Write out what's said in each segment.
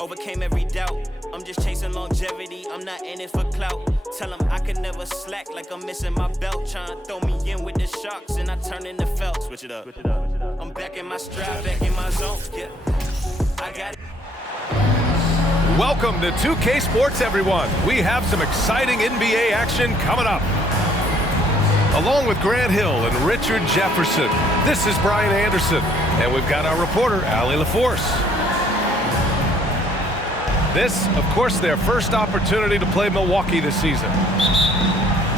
Overcame every doubt. I'm just chasing longevity. I'm not in it for clout. Tell them I can never slack like I'm missing my belt. Trying to throw me in with the sharks and I turn into felt. Switch it up. I'm back in my stride, back in my zone. Yeah, I got it. Welcome to 2K Sports, everyone. We have some exciting NBA action coming up. Along with Grant Hill and Richard Jefferson, this is Brian Anderson, and we've got our reporter, Allie LaForce. This, of course, their first opportunity to play Milwaukee this season.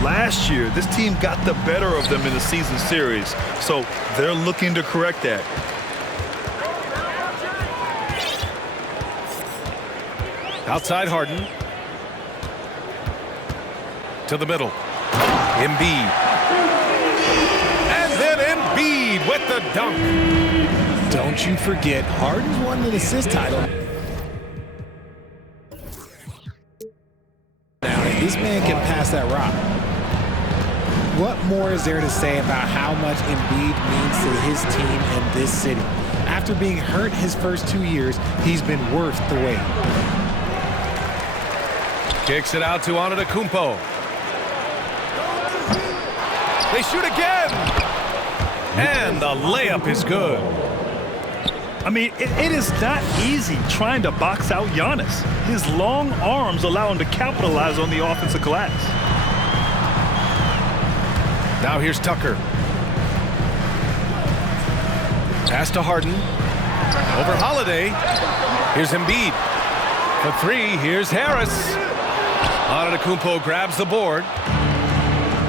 Last year, this team got the better of them in the season series, so they're looking to correct that. Outside Harden. To the middle. Embiid. And then Embiid with the dunk. Don't you forget, Harden's won an assist title. Now, if this man can pass that rock, what more is there to say about how much Embiid means to his team and this city? After being hurt his first 2 years, he's been worth the wait. Kicks it out to Antetokounmpo. They shoot again! And the layup is good. I mean, it is not easy trying to box out Giannis. His long arms allow him to capitalize on the offensive glass. Now here's Tucker. Pass to Harden. Over Holiday. Here's Embiid. For three, here's Harris. Antetokounmpo grabs the board.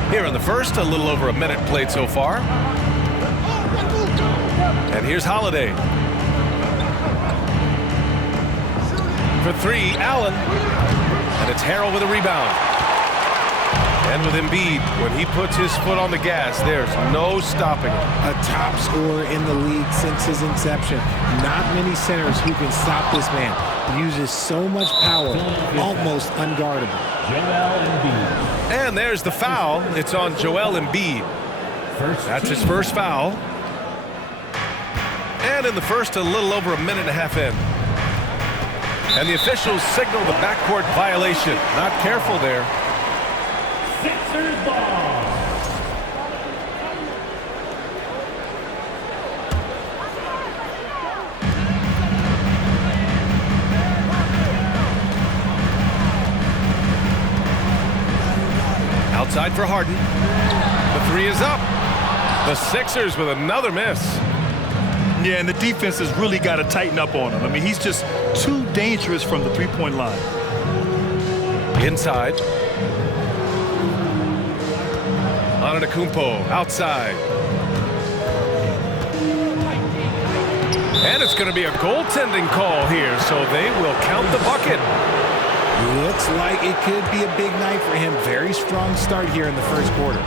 Here in the first, a little over a minute played so far. And here's Holiday. For three, Allen. And it's Harrell with a rebound. And with Embiid, when he puts his foot on the gas, there's no stopping him. A top scorer in the league since his inception. Not many centers who can stop this man. He uses so much power, almost unguardable. And there's the foul. It's on Joel Embiid. That's his first foul. And in the first, a little over a minute and a half in. And the officials signal the backcourt violation. Not careful there. Sixers ball. Outside for Harden. The three is up. The Sixers with another miss. Yeah, and the defense has really got to tighten up on him. I mean, he's just too dangerous from the three-point line. Inside. Antetokounmpo outside. And it's going to be a goaltending call here, so they will count the bucket. Looks like it could be a big night for him. Very strong start here in the first quarter.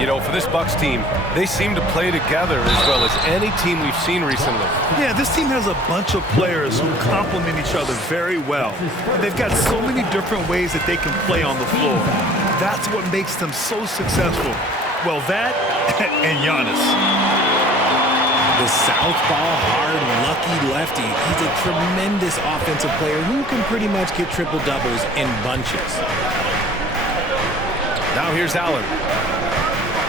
You know, for this Bucks team, they seem to play together as well as any team we've seen recently. Yeah, this team has a bunch of players who complement each other very well. And they've got so many different ways that they can play on the floor. That's what makes them so successful. Well, that and Giannis. The southpaw, hard, lucky lefty. He's a tremendous offensive player who can pretty much get triple-doubles in bunches. Now here's Allen.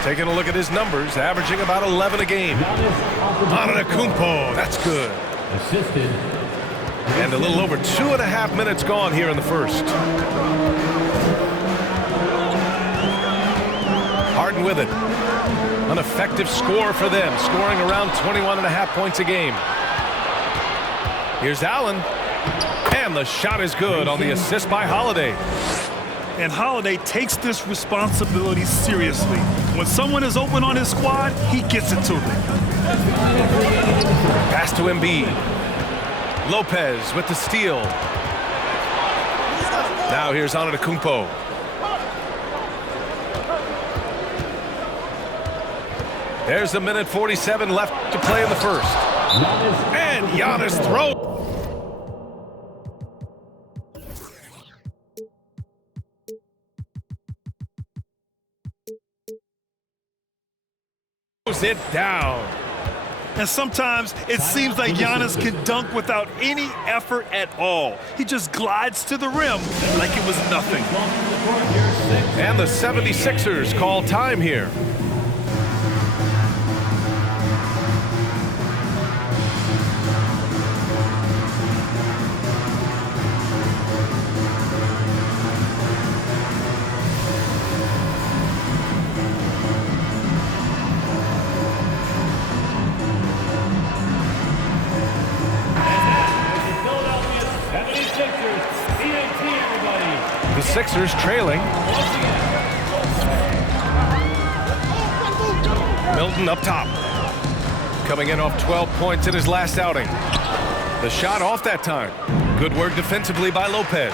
Taking a look at his numbers, averaging about 11 a game. Antetokounmpo, that's good. Assisted. And a little over 2.5 minutes gone here in the first. Harden with it. An effective score for them, scoring around 21.5 points a game. Here's Allen. And the shot is good on the assist by Holiday. And Holiday takes this responsibility seriously. When someone is open on his squad, he gets it to them. Pass to Embiid. Lopez with the steal. Now here's Antetokounmpo. There's a minute 47 left to play in the first. And Giannis throws it down. And sometimes it seems like Giannis can dunk without any effort at all. He just glides to the rim like it was nothing. And the 76ers call time here. The Sixers trailing. Milton up top. Coming in off 12 points in his last outing. The shot off that time. Good work defensively by Lopez.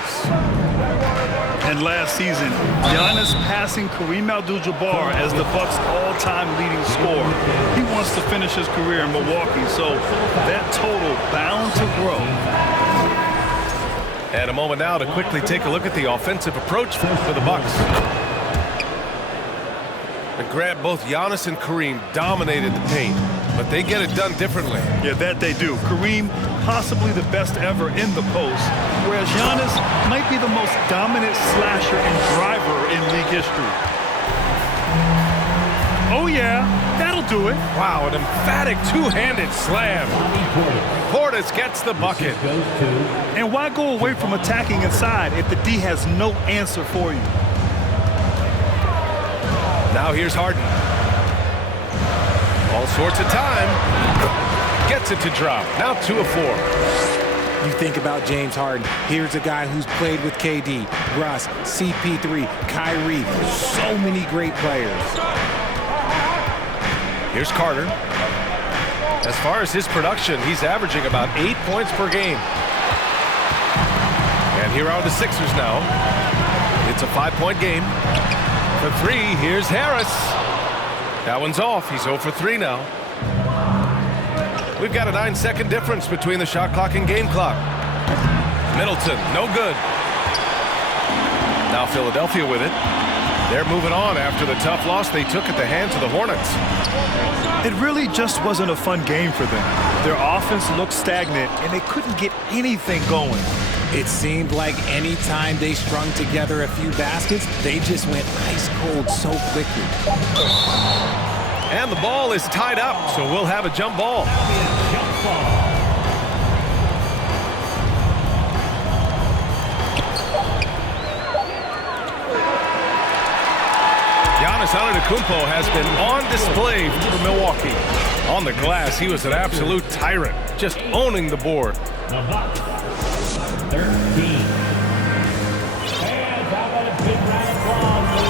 And last season, Giannis passing Kareem Abdul-Jabbar as the Bucks' all-time leading scorer. He wants to finish his career in Milwaukee, so that total bound to grow. And a moment now to quickly take a look at the offensive approach for the Bucks. And Grant, both Giannis and Kareem dominated the paint, but they get it done differently. Yeah, that they do. Kareem, possibly the best ever in the post, whereas Giannis might be the most dominant slasher and driver in league history. Oh yeah, that'll do it. Wow, an emphatic two-handed slam. Portis gets the bucket. And why go away from attacking inside if the D has no answer for you? Now here's Harden. All sorts of time. Gets it to drop. Now 2 of 4. You think about James Harden. Here's a guy who's played with KD, Russ, CP3, Kyrie. So many great players. Here's Carter. As far as his production, he's averaging about 8 points per game. And here are the Sixers now. It's a 5-point game. For 3, here's Harris. That one's off. He's 0 for 3 now. We've got a 9-second difference between the shot clock and game clock. Middleton, no good. Now Philadelphia with it. They're moving on after the tough loss they took at the hands of the Hornets. It really just wasn't a fun game for them. Their offense looked stagnant, and they couldn't get anything going. It seemed like any time they strung together a few baskets, they just went ice cold so quickly. And the ball is tied up, so we'll have a jump ball. Giannis Antetokounmpo has been on display for Milwaukee. On the glass, he was an absolute tyrant, just owning the board. 13.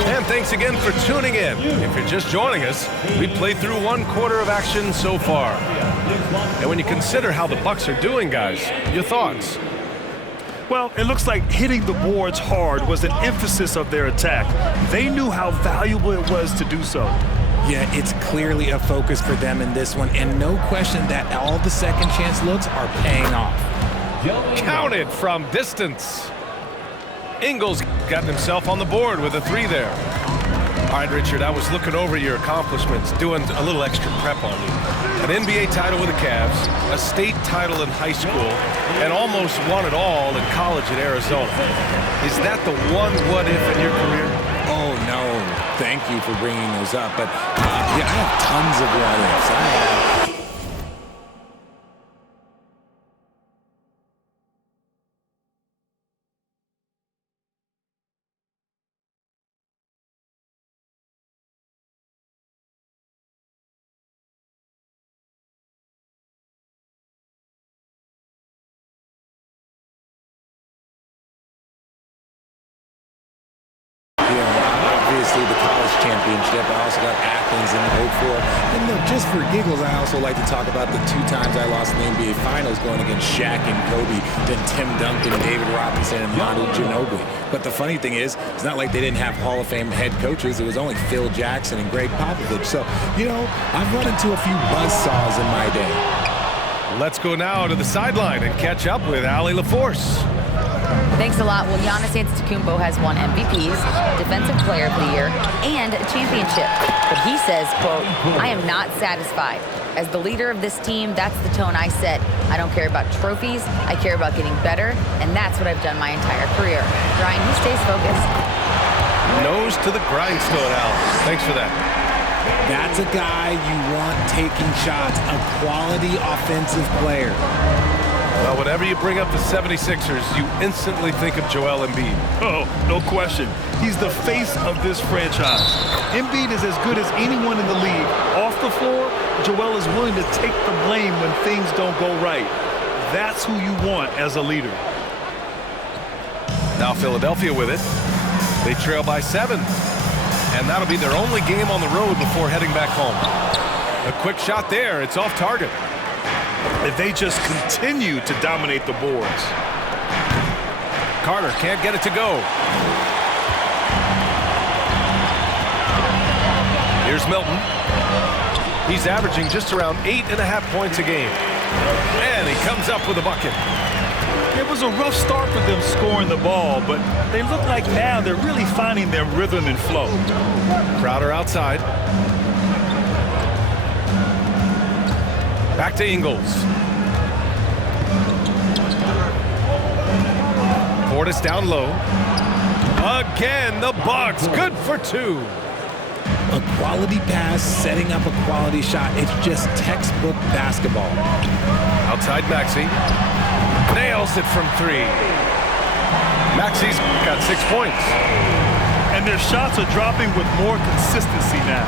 And thanks again for tuning in. If you're just joining us, we played through 1 quarter of action so far. And when you consider how the Bucks are doing, guys, your thoughts? Well, it looks like hitting the boards hard was an emphasis of their attack. They knew how valuable it was to do so. Yeah, it's clearly a focus for them in this one, and no question that all the second chance looks are paying off. Counted from distance. Ingles got himself on the board with a 3 there. All right, Richard, I was looking over your accomplishments, doing a little extra prep on you. An NBA title with the Cavs, a state title in high school, and almost won it all in college at Arizona. Is that the one what-if in your career? Oh, no. Thank you for bringing those up. But, yeah, I have tons of what-ifs. I have... Obviously, the college championship. I also got Athens in the 04. And look, just for giggles, I also like to talk about the 2 times I lost in the NBA Finals going against Shaq and Kobe, then Tim Duncan, David Robinson, and Manu Ginobili. But the funny thing is, it's not like they didn't have Hall of Fame head coaches. It was only Phil Jackson and Greg Popovich. So, you know, I've run into a few buzzsaws in my day. Let's go now to the sideline and catch up with Allie LaForce. Thanks a lot. Well, Giannis Antetokounmpo has won MVPs, Defensive Player of the Year, and a championship. But he says, quote, "I am not satisfied. As the leader of this team, that's the tone I set. I don't care about trophies. I care about getting better, and that's what I've done my entire career." Ryan, he stays focused. Nose to the grindstone, Al. Thanks for that. That's a guy you want taking shots, a quality offensive player. Well, whenever you bring up the 76ers, you instantly think of Joel Embiid. Oh, no question. He's the face of this franchise. Embiid is as good as anyone in the league. Off the floor, Joel is willing to take the blame when things don't go right. That's who you want as a leader. Now Philadelphia with it. They trail by 7. And that'll be their only game on the road before heading back home. A quick shot there. It's off target. If they just continue to dominate the boards. Carter can't get it to go. Here's Milton. He's averaging just around 8.5 points a game. And he comes up with a bucket. It was a rough start for them scoring the ball, but they look like now they're really finding their rhythm and flow. Crowder outside. Back to Ingles. Portis down low. Again, the Bucks. Good for 2. A quality pass, setting up a quality shot. It's just textbook basketball. Outside Maxey. Nails it from 3. Maxey's got 6 points. And their shots are dropping with more consistency now.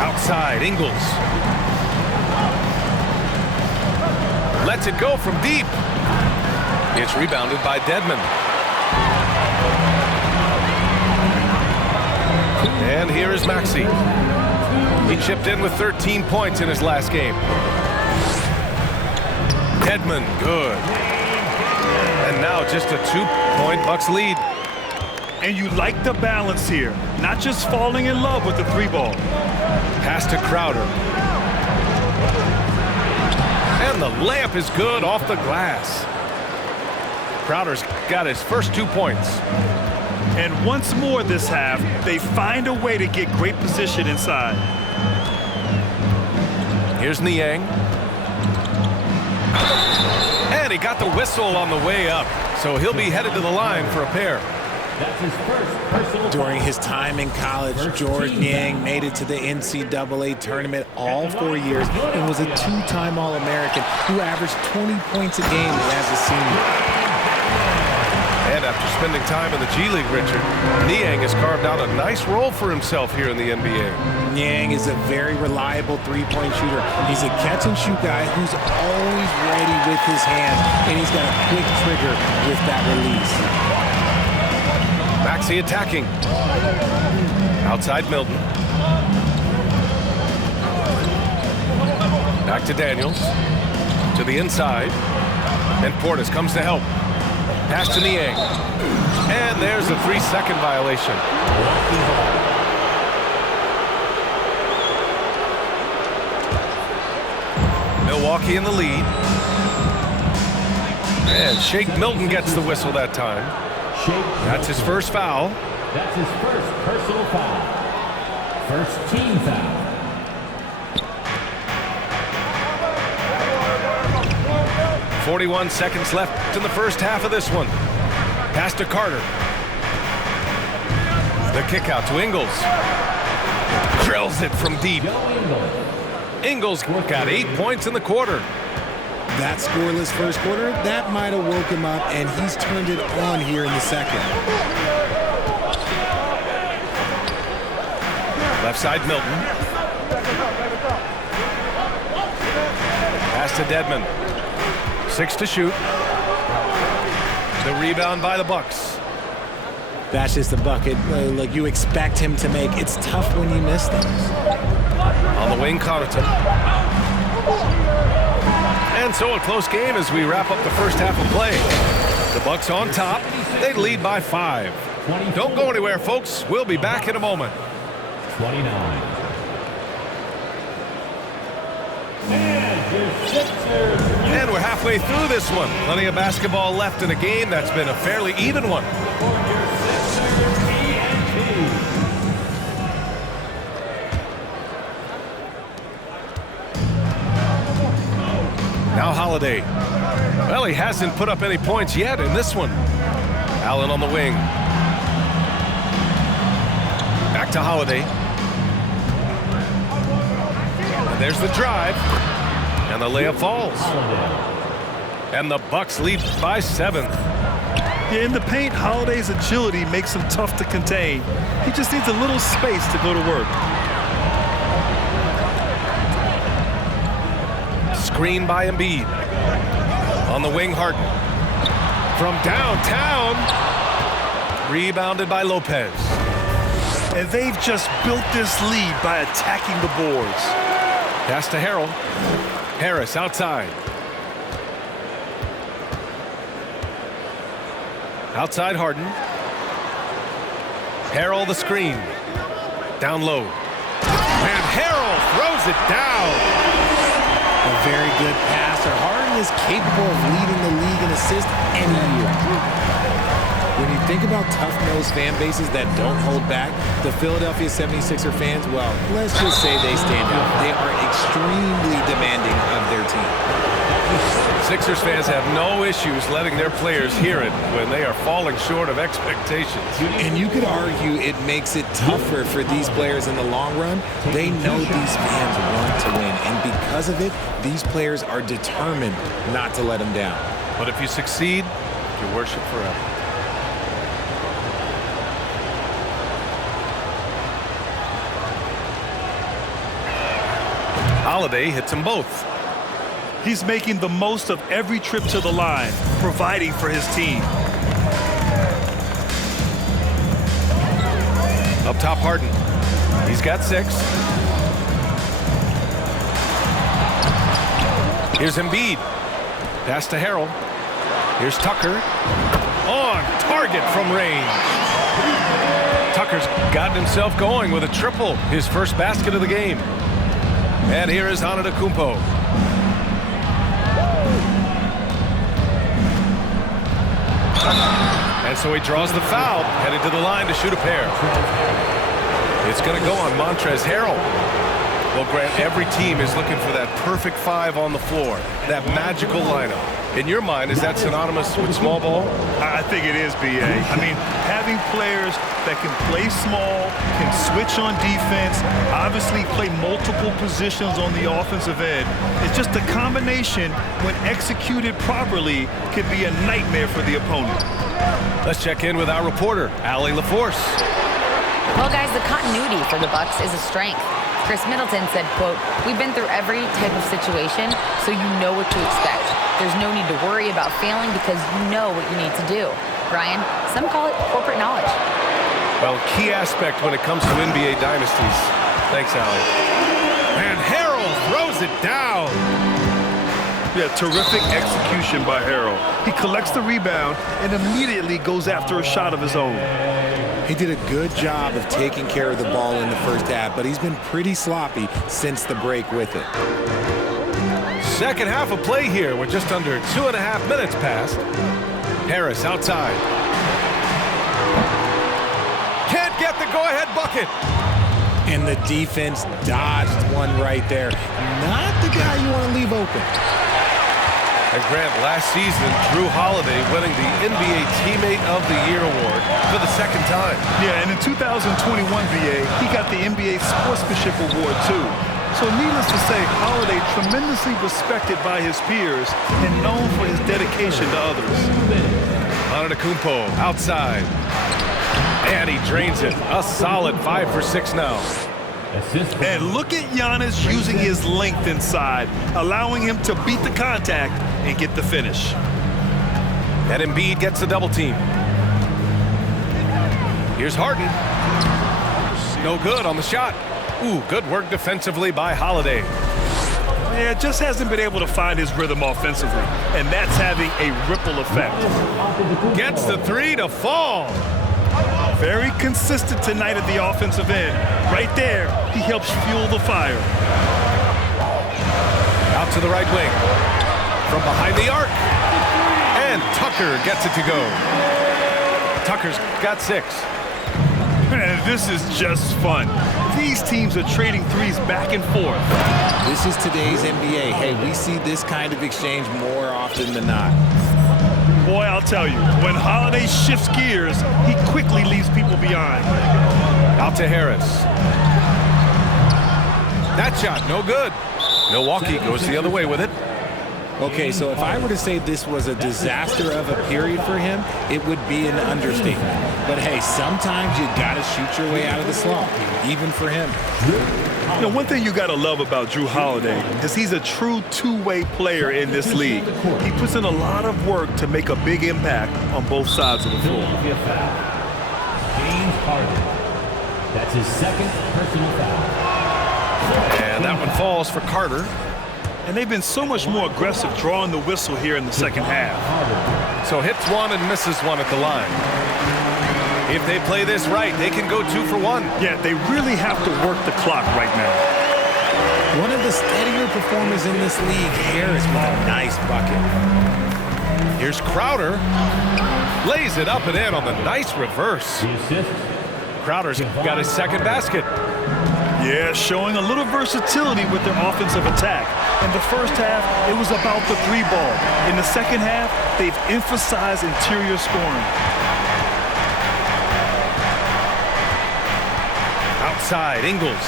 Outside, Ingles. Lets it go from deep. It's rebounded by Dedmon. And here is Maxey. He chipped in with 13 points in his last game. Dedmon, good. And now just a 2-point Bucks lead. And you like the balance here. Not just falling in love with the 3-ball. Pass to Crowder. And the layup is good off the glass. Crowder's got his first 2 points. And once more this half, they find a way to get great position inside. Here's Niang. And he got the whistle on the way up. So he'll be headed to the line for a pair. That's his first personal During foul. his time in college, George Niang made it to the NCAA tournament all 4 years and was a 2-time All-American who averaged 20 points a game as a senior. And after spending time in the G League, Richard, Niang has carved out a nice role for himself here in the NBA. Niang is a very reliable three-point shooter. He's a catch-and-shoot guy who's always ready with his hands, and he's got a quick trigger with that release. Maxey attacking. Outside Milton. Back to Daniels. To the inside. And Portis comes to help. Pass to Niang. And there's a 3-second violation. Milwaukee in the lead. And Shake Milton gets the whistle that time. That's his first foul. That's his first personal foul. First team foul. .41 seconds left in the first half of this one. Pass to Carter. The kick out to Ingles. Drills it from deep. Ingles got 8 points in the quarter. That scoreless first quarter, that might have woke him up, and he's turned it on here in the second. Left side, Milton. Pass to Dedmon. 6 to shoot. The rebound by the Bucks. That's just a bucket like you expect him to make. It's tough when you miss those. On the wing, Connaughton. And so a close game as we wrap up the first half of play. The Bucks on top. They lead by 5. Don't go anywhere, folks. We'll be back in a moment. 29. And your Sixers. And we're halfway halfway through this one. Plenty of basketball left in a game that's been a fairly even one. Now Holiday. Well, he hasn't put up any points yet in this one. Allen on the wing. Back to Holiday. And there's the drive. And the layup falls. And the Bucks lead by 7. Yeah, in the paint, Holiday's agility makes him tough to contain. He just needs a little space to go to work. Screen by Embiid. On the wing, Harden. From downtown. Rebounded by Lopez. And they've just built this lead by attacking the boards. Pass to Harrell. Harris outside. Outside Harden. Harrell the screen. Down low. And Harrell throws it down. A very good passer. Harden is capable of leading the league in assists any year. When you think about tough-nosed fan bases that don't hold back, the Philadelphia 76er fans, well, let's just say they stand out. They are extremely demanding of their team. Sixers fans have no issues letting their players hear it when they are falling short of expectations. And you could argue it makes it tougher for these players in the long run. They know these fans want to win, and because of it, these players are determined not to let them down. But if you succeed, you worship forever. Holiday hits them both. He's making the most of every trip to the line, providing for his team. Up top, Harden. He's got 6. Here's Embiid. Pass to Harrell. Here's Tucker. On target from range. Tucker's gotten himself going with a triple, his first basket of the game. And here is Antetokounmpo. And so he draws the foul, headed to the line to shoot a pair. It's going to go on Montrezl Harrell. Well, Grant, every team is looking for that perfect 5 on the floor, that magical lineup. In your mind, is that synonymous with small ball? I think it is, B.A. I mean, having players that can play small, can switch on defense, obviously play multiple positions on the offensive end. It's just a combination, when executed properly, could be a nightmare for the opponent. Let's check in with our reporter, Allie LaForce. Well, guys, the continuity for the Bucks is a strength. Chris Middleton said, quote, "We've been through every type of situation, so you know what to expect. There's no need to worry about failing because you know what you need to do." Brian, some call it corporate knowledge. Well, key aspect when it comes to NBA dynasties. Thanks, Allie. And Harrell throws it down. Yeah, terrific execution by Harrell. He collects the rebound and immediately goes after a shot of his own. He did a good job of taking care of the ball in the first half, but he's been pretty sloppy since the break with it. Second half of play here with just under 2.5 minutes passed. Harris outside. Can't get the go-ahead bucket. And the defense dodged one right there. Not the guy you want to leave open. And Grant, last season, Drew Holiday winning the NBA Teammate of the Year award for the second time. Yeah, and in 2021, VA, he got the NBA Sportsmanship Award, too. So needless to say, Holiday tremendously respected by his peers and known for his dedication to others. Antetokounmpo outside. And he drains it. A solid 5 for 6 now. And look at Giannis using his length inside, allowing him to beat the contact and get the finish. And Embiid gets the double team. Here's Harden. No good on the shot. Ooh, good work defensively by Holiday. Yeah, just hasn't been able to find his rhythm offensively, and that's having a ripple effect. Gets the 3 to fall. Very consistent tonight at the offensive end. Right there, he helps fuel the fire. Out to the right wing. from behind the arc. And Tucker gets it to go. Tucker's got 6. Man, this is just fun. These teams are trading threes back and forth. This is today's NBA. Hey, we see this kind of exchange more often than not. Boy, I'll tell you, when Holiday shifts gears, he quickly leaves people behind. Out to Harris. That shot, no good. Milwaukee goes the other way with it. Okay, so if I were to say this was a disaster of a period for him, it would be an understatement. But hey, sometimes you gotta shoot your way out of the slump, even for him. You know, one thing you gotta love about Jrue Holiday is he's a true two-way player in this league. He puts in a lot of work to make a big impact on both sides of the floor. James Harden. That's his second personal foul. And that one falls for Carter. And they've been so much more aggressive drawing the whistle here in the second half. So hits one and misses one at the line. If they play this right, they can go 2 for 1. Yeah, they really have to work the clock right now. One of the steadier performers in this league, Harris, with a nice bucket. Here's Crowder. Lays it up and in on the nice reverse. The assist. Crowder's got his second basket. Yeah, showing a little versatility with their offensive attack. In the first half, it was about the 3-ball. In the second half, they've emphasized interior scoring. Outside, Ingles.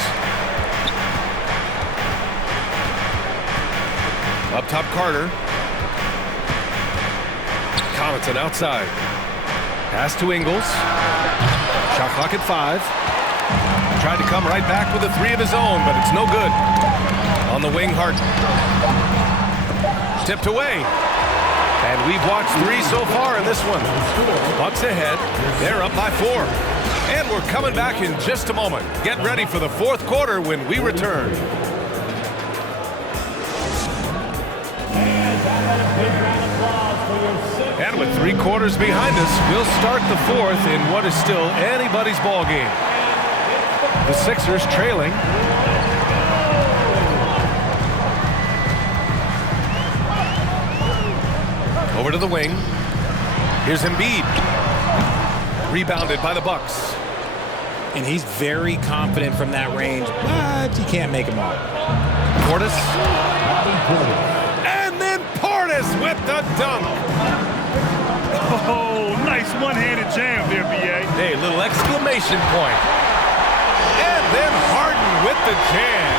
Up top, Carter. Connaughton outside. Pass to Ingles. Shot clock at 5. Tried to come right back with a 3 of his own, but it's no good. On the wing, Harden. Tipped away. And we've watched 3 so far in this one. Bucks ahead. They're up by 4. And we're coming back in just a moment. Get ready for the 4th quarter when we return. And with 3 quarters behind us, we'll start the 4th in what is still anybody's ball game. The Sixers trailing. Over to the wing. Here's Embiid. Rebounded by the Bucks. And he's very confident from that range, but you can't make him all. Portis. And then Portis with the dunk. Oh, nice one-handed jam there, B.A. Hey, little exclamation point. And then Harden with the jam.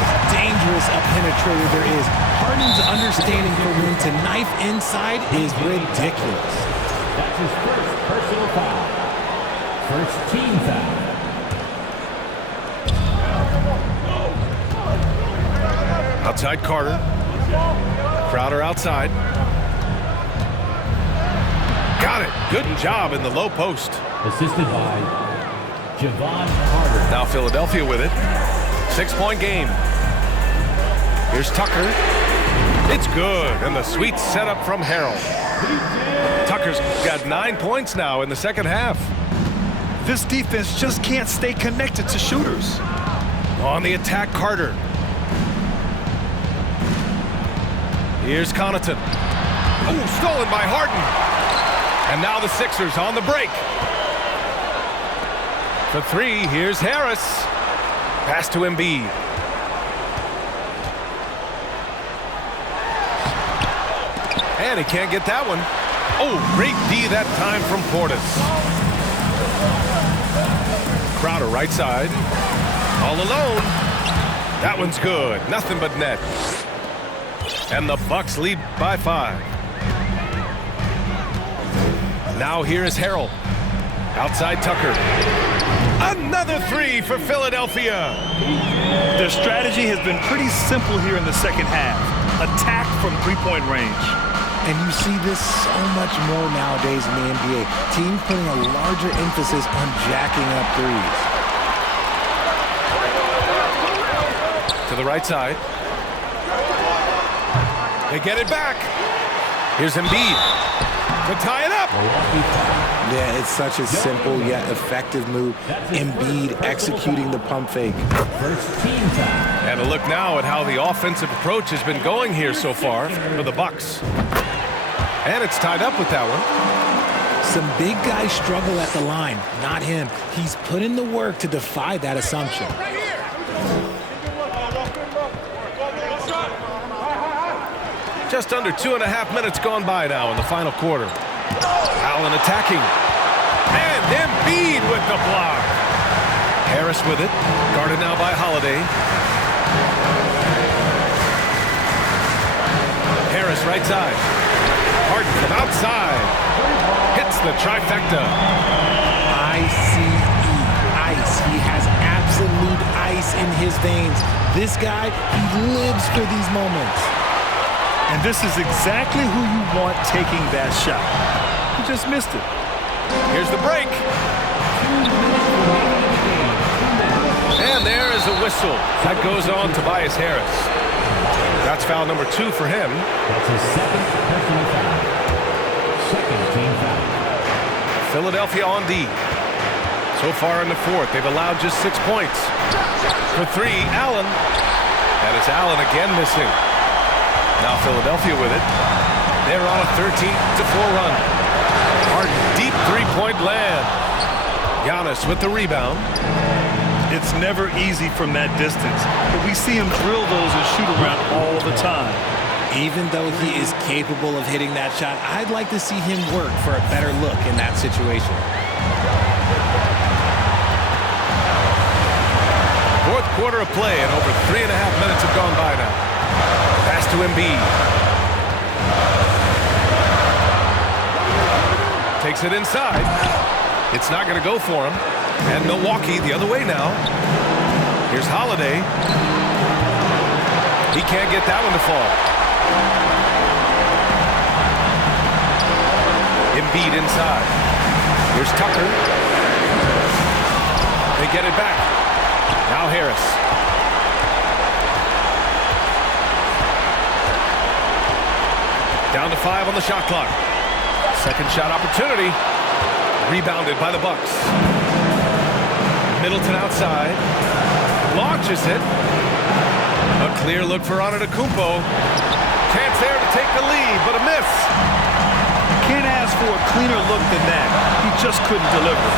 As dangerous a penetrator there is, Harden's understanding for when to knife inside is ridiculous. That's his first personal foul. First team foul. Outside Carter. Crowder outside. Got it. Good job in the low post. Assisted by Javon Carter. Now Philadelphia with it. 6-point game. Here's Tucker. It's good. And the sweet setup from Harrell. Tucker's got 9 points now in the second half. This defense just can't stay connected to shooters. On the attack, Carter. Here's Connaughton. Oh, stolen by Harden. And now the Sixers on the break. For 3, here's Harris. Pass to Embiid. And he can't get that one. Oh, great D that time from Portis. Crowder right side. All alone. That one's good. Nothing but net. And the Bucks lead by 5. Now here is Harrell. Outside Tucker. Another 3 for Philadelphia. Their strategy has been pretty simple here in the second half. Attack from 3-point range. And you see this so much more nowadays in the NBA. Teams putting a larger emphasis on jacking up threes. To the right side. They get it back. Here's Embiid to tie it up. Yeah, it's such a simple yet effective move. Embiid executing the pump fake. First team foul. And a look now at how the offensive approach has been going here so far for the Bucks. And it's tied up with that one. Some big guys struggle at the line, not him. He's put in the work to defy that assumption. Just under 2.5 minutes gone by now in the final quarter. Allen attacking. And Embiid with the block. Harris with it. Guarded now by Holiday. Harris right side. Harden from outside. Hits the trifecta. ICE. Ice. He has absolute ice in his veins. This guy, he lives for these moments. And this is exactly who you want taking that shot. He just missed it. Here's the break. And there is a whistle. That goes on Tobias Harris. That's foul number 2 for him. That's his second personal foul. Second team foul. Philadelphia on D. So far in the fourth, they've allowed just 6 points. For 3, Allen. And it's Allen again missing. Now Philadelphia with it. They're on a 13-4 run. Harden, deep three-point land. Giannis with the rebound. It's never easy from that distance, but we see him drill those and shoot around all the time. Even though he is capable of hitting that shot, I'd like to see him work for a better look in that situation. Fourth quarter of play, and over 3.5 minutes have gone by now. Pass to Embiid. Takes it inside. It's not going to go for him. And Milwaukee the other way now. Here's Holiday. He can't get that one to fall. Embiid inside. Here's Tucker. They get it back. Now Harris. Down to 5 on the shot clock. Second shot opportunity. Rebounded by the Bucks. Middleton outside. Launches it. A clear look for Antetokounmpo. Chance there to take the lead, but a miss. Can't ask for a cleaner look than that. He just couldn't deliver.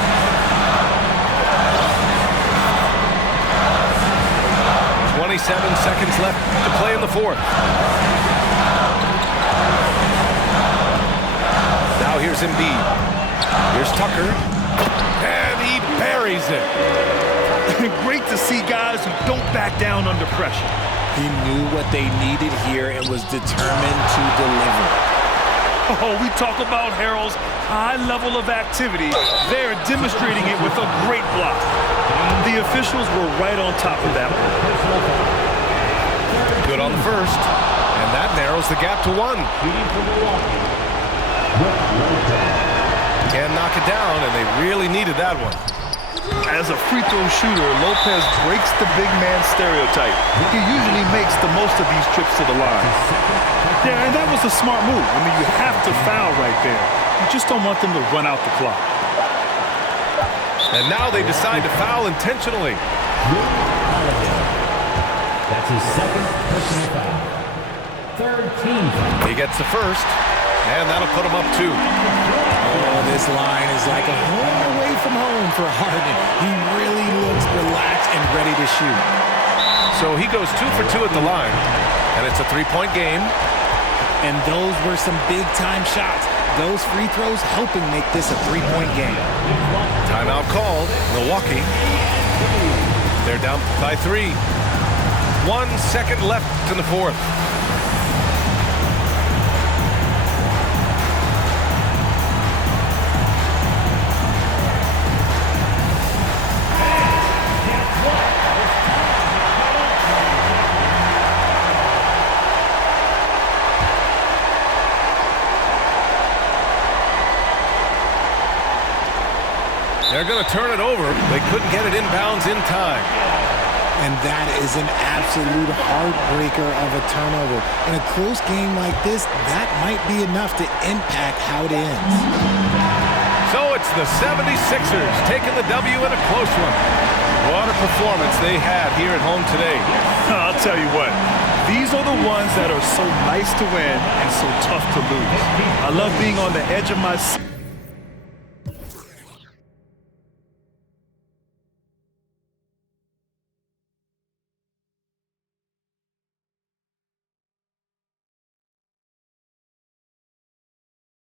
27 seconds left to play in the fourth. Now here's Embiid. Here's Tucker. And he buries it. Great to see guys who don't back down under pressure. He knew what they needed here and was determined to deliver. Oh, we talk about Harrell's high level of activity. They're demonstrating it with a great block. The officials were right on top of that one. Good on the first. And that narrows the gap to 1. Can't knock it down, and they really needed that one. As a free throw shooter, Lopez breaks the big man stereotype. He usually makes the most of these trips to the line. Yeah, and that was a smart move. I mean, you have to foul right there. You just don't want them to run out the clock. And now they decide to foul intentionally. That's his second personal foul. Third team foul. He gets the first, and that'll put him up 2. Oh, this line is like a home away from home for Harden. He really looks relaxed and ready to shoot. So he goes 2 for 2 at the line, and it's a 3-point game. And those were some big-time shots. Those free throws helping make this a 3-point game. Timeout called. Milwaukee. They're down by 3. 1 second left in the fourth. They're going to turn it over. They couldn't get it inbounds in time. And that is an absolute heartbreaker of a turnover. In a close game like this, that might be enough to impact how it ends. So it's the 76ers taking the W in a close one. What a performance they had here at home today. I'll tell you what, these are the ones that are so nice to win and so tough to lose. I love being on the edge of my seat.